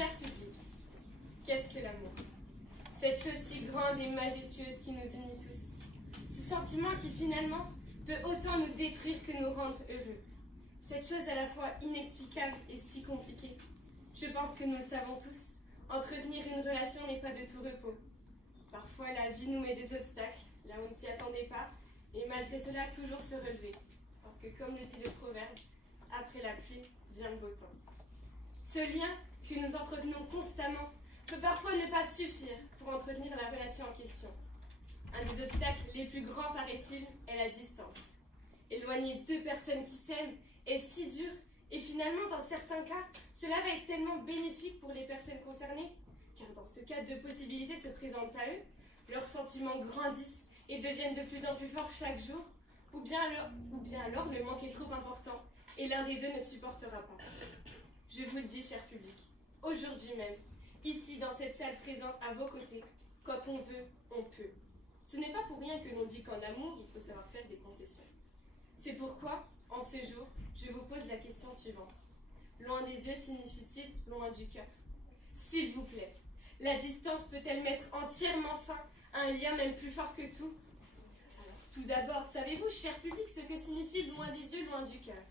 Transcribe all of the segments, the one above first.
Cher public, qu'est-ce que l'amour? Cette chose si grande et majestueuse qui nous unit tous. Ce sentiment qui finalement peut autant nous détruire que nous rendre heureux. Cette chose à la fois inexplicable et si compliquée. Je pense que nous le savons tous, entretenir une relation n'est pas de tout repos. Parfois la vie nous met des obstacles, là où on ne s'y attendait pas, et malgré cela toujours se relever. Parce que comme le dit le proverbe, après la pluie vient le beau temps. Ce lien que nous entretenons constamment peut parfois ne pas suffire pour entretenir la relation en question. Un des obstacles les plus grands, paraît-il, est la distance. Éloigner deux personnes qui s'aiment est si dur, et finalement, dans certains cas, cela va être tellement bénéfique pour les personnes concernées, car dans ce cas, deux possibilités se présentent à eux, leurs sentiments grandissent et deviennent de plus en plus forts chaque jour, ou bien alors le manque est trop important, et l'un des deux ne supportera pas. Je vous le dis, cher public, aujourd'hui même, ici dans cette salle présente à vos côtés, quand on veut, on peut. Ce n'est pas pour rien que l'on dit qu'en amour, il faut savoir faire des concessions. C'est pourquoi, en ce jour, je vous pose la question suivante. Loin des yeux signifie-t-il loin du cœur? S'il vous plaît, la distance peut-elle mettre entièrement fin à un lien même plus fort que tout? Alors, tout d'abord, savez-vous, cher public, ce que signifie loin des yeux, loin du cœur?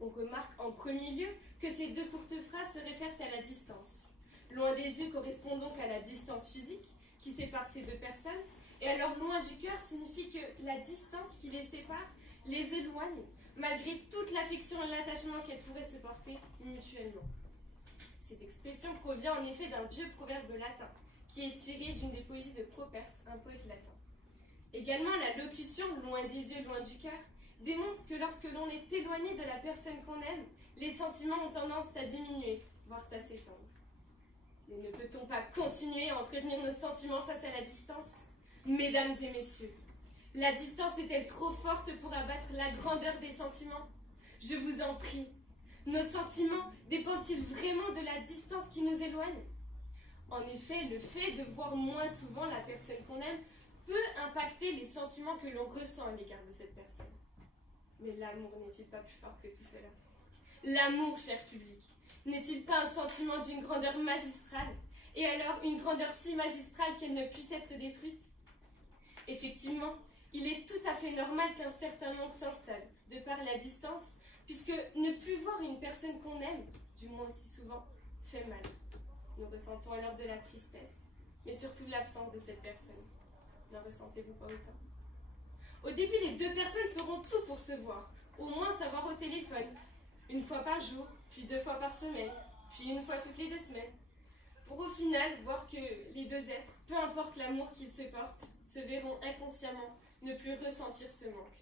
On remarque en premier lieu que ces deux courtes phrases se réfèrent à la distance. Loin des yeux correspond donc à la distance physique qui sépare ces deux personnes, et alors loin du cœur signifie que la distance qui les sépare les éloigne, malgré toute l'affection et l'attachement qu'elles pourraient se porter mutuellement. Cette expression provient en effet d'un vieux proverbe latin, qui est tiré d'une des poésies de Properce, un poète latin. Également, la locution « loin des yeux, loin du cœur » démontre que lorsque l'on est éloigné de la personne qu'on aime, les sentiments ont tendance à diminuer, voire à s'étendre. Mais ne peut-on pas continuer à entretenir nos sentiments face à la distance? Mesdames et messieurs, la distance est-elle trop forte pour abattre la grandeur des sentiments? Je vous en prie, nos sentiments dépendent-ils vraiment de la distance qui nous éloigne? En effet, le fait de voir moins souvent la personne qu'on aime peut impacter les sentiments que l'on ressent à l'égard de cette personne. Mais l'amour n'est-il pas plus fort que tout cela? L'amour, cher public, n'est-il pas un sentiment d'une grandeur magistrale? Et alors, une grandeur si magistrale qu'elle ne puisse être détruite? Effectivement, il est tout à fait normal qu'un certain manque s'installe, de par la distance, puisque ne plus voir une personne qu'on aime, du moins aussi souvent, fait mal. Nous ressentons alors de la tristesse, mais surtout l'absence de cette personne. N'en ressentez-vous pas autant? Au début, les deux personnes feront tout pour se voir, au moins savoir au téléphone, une fois par jour, puis 2 fois par semaine, puis une fois toutes les 2 semaines, pour au final voir que les deux êtres, peu importe l'amour qu'ils se portent, se verront inconsciemment ne plus ressentir ce manque,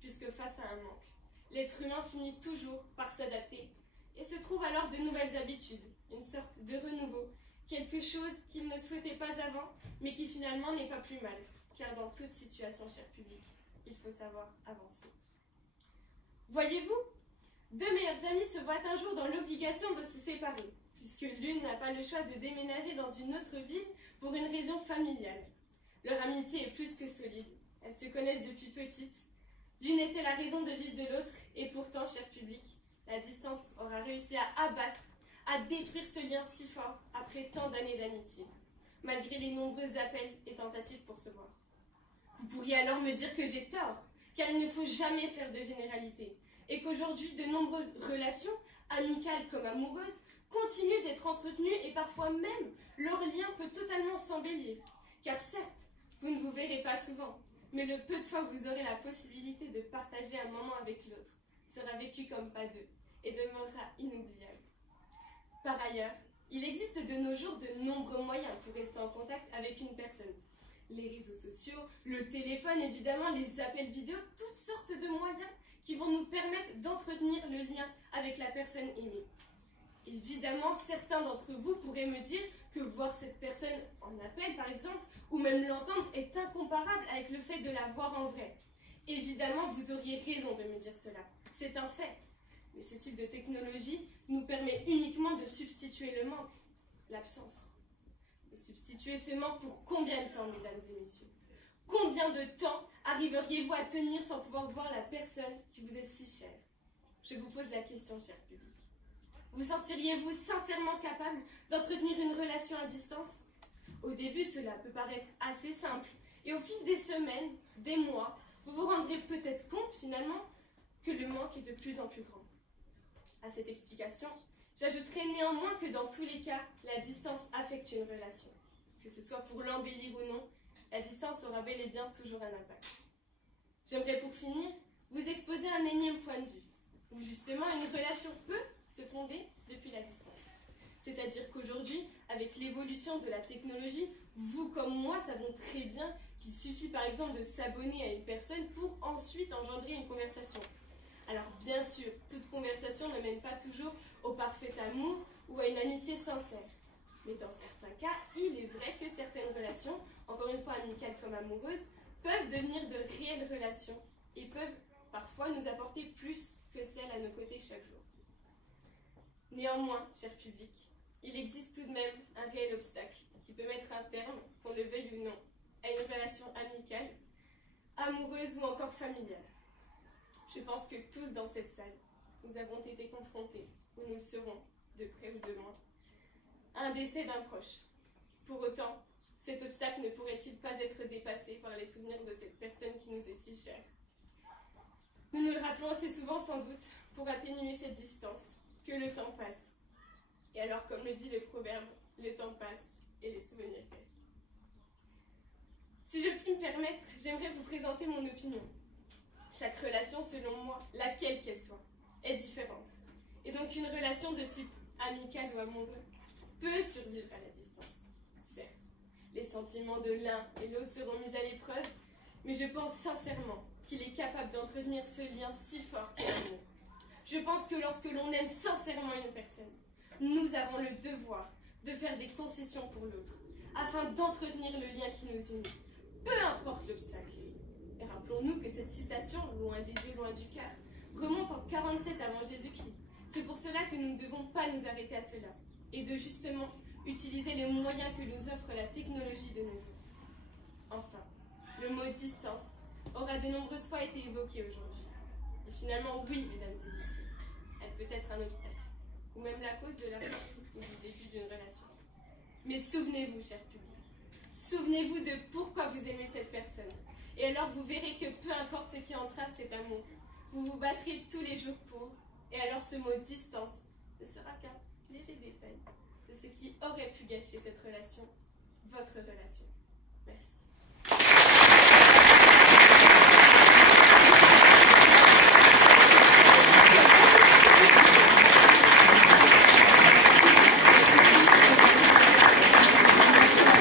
puisque face à un manque, l'être humain finit toujours par s'adapter et se trouve alors de nouvelles habitudes, une sorte de renouveau, quelque chose qu'il ne souhaitait pas avant, mais qui finalement n'est pas plus mal, car dans toute situation, cher public, il faut savoir avancer. Voyez-vous, 2 meilleures amies se voient un jour dans l'obligation de se séparer, puisque l'une n'a pas le choix de déménager dans une autre ville pour une raison familiale. Leur amitié est plus que solide, elles se connaissent depuis petite. L'une était la raison de vivre de l'autre, et pourtant, cher public, la distance aura réussi à abattre, à détruire ce lien si fort après tant d'années d'amitié, malgré les nombreux appels et tentatives pour se voir. Vous pourriez alors me dire que j'ai tort, car il ne faut jamais faire de généralité, et qu'aujourd'hui, de nombreuses relations, amicales comme amoureuses, continuent d'être entretenues et parfois même, leur lien peut totalement s'embellir. Car certes, vous ne vous verrez pas souvent, mais le peu de fois que vous aurez la possibilité de partager un moment avec l'autre sera vécu comme pas deux et demeurera inoubliable. Par ailleurs, il existe de nos jours de nombreux moyens pour rester en contact avec une personne. Les réseaux sociaux, le téléphone, évidemment, les appels vidéo, toutes sortes de moyens qui vont nous permettre d'entretenir le lien avec la personne aimée. Évidemment, certains d'entre vous pourraient me dire que voir cette personne en appel, par exemple, ou même l'entendre est incomparable avec le fait de la voir en vrai. Évidemment, vous auriez raison de me dire cela. C'est un fait. Mais ce type de technologie nous permet uniquement de substituer le manque, l'absence. De substituer ce manque pour combien de temps, mesdames et messieurs? Combien de temps arriveriez-vous à tenir sans pouvoir voir la personne qui vous est si chère? Je vous pose la question, cher public. Vous sentiriez-vous sincèrement capable d'entretenir une relation à distance? Au début, cela peut paraître assez simple, et au fil des semaines, des mois, vous vous rendrez peut-être compte finalement que le manque est de plus en plus grand. À cette explication, j'ajouterai néanmoins que dans tous les cas, la distance affecte une relation. Que ce soit pour l'embellir ou non, la distance aura bel et bien toujours un impact. J'aimerais pour finir vous exposer un énième point de vue, où justement une relation peut se fonder depuis la distance. C'est-à-dire qu'aujourd'hui, avec l'évolution de la technologie, vous comme moi savons très bien qu'il suffit par exemple de s'abonner à une personne pour ensuite engendrer une conversation. Alors bien sûr, toute conversation ne mène pas toujours au parfait amour ou à une amitié sincère. Mais dans certains cas, il est vrai que certaines relations, encore une fois amicales comme amoureuses, peuvent devenir de réelles relations et peuvent parfois nous apporter plus que celles à nos côtés chaque jour. Néanmoins, cher public, il existe tout de même un réel obstacle qui peut mettre un terme, qu'on le veuille ou non, à une relation amicale, amoureuse ou encore familiale. Je pense que tous dans cette salle, nous avons été confrontés, ou nous le serons, de près ou de loin, à un décès d'un proche. Pour autant, cet obstacle ne pourrait-il pas être dépassé par les souvenirs de cette personne qui nous est si chère? Nous nous le rappelons assez souvent sans doute pour atténuer cette distance, que le temps passe. Et alors, comme le dit le proverbe, le temps passe et les souvenirs restent. Si je puis me permettre, j'aimerais vous présenter mon opinion. Chaque relation, selon moi, laquelle qu'elle soit, est différente. Et donc une relation de type amical ou amoureux peut survivre à la distance. Certes, les sentiments de l'un et l'autre seront mis à l'épreuve, mais je pense sincèrement qu'il est capable d'entretenir ce lien si fort qu'est l'amour. Je pense que lorsque l'on aime sincèrement une personne, nous avons le devoir de faire des concessions pour l'autre, afin d'entretenir le lien qui nous unit, peu importe l'obstacle. Et rappelons-nous que cette citation, loin des yeux, loin du cœur, remonte en 47 avant Jésus-Christ. C'est pour cela que nous ne devons pas nous arrêter à cela, et de justement utiliser les moyens que nous offre la technologie de nos jours. Enfin, le mot distance aura de nombreuses fois été évoqué aujourd'hui. Et finalement, oui, mesdames et messieurs, elle peut être un obstacle, ou même la cause de la fin ou du début d'une relation. Mais souvenez-vous, cher public, souvenez-vous de pourquoi vous aimez cette personne. Et alors vous verrez que peu importe ce qui entrave cet amour, vous vous battrez tous les jours pour, et alors ce mot distance ne sera qu'un léger détail de ce qui aurait pu gâcher cette relation, votre relation. Merci.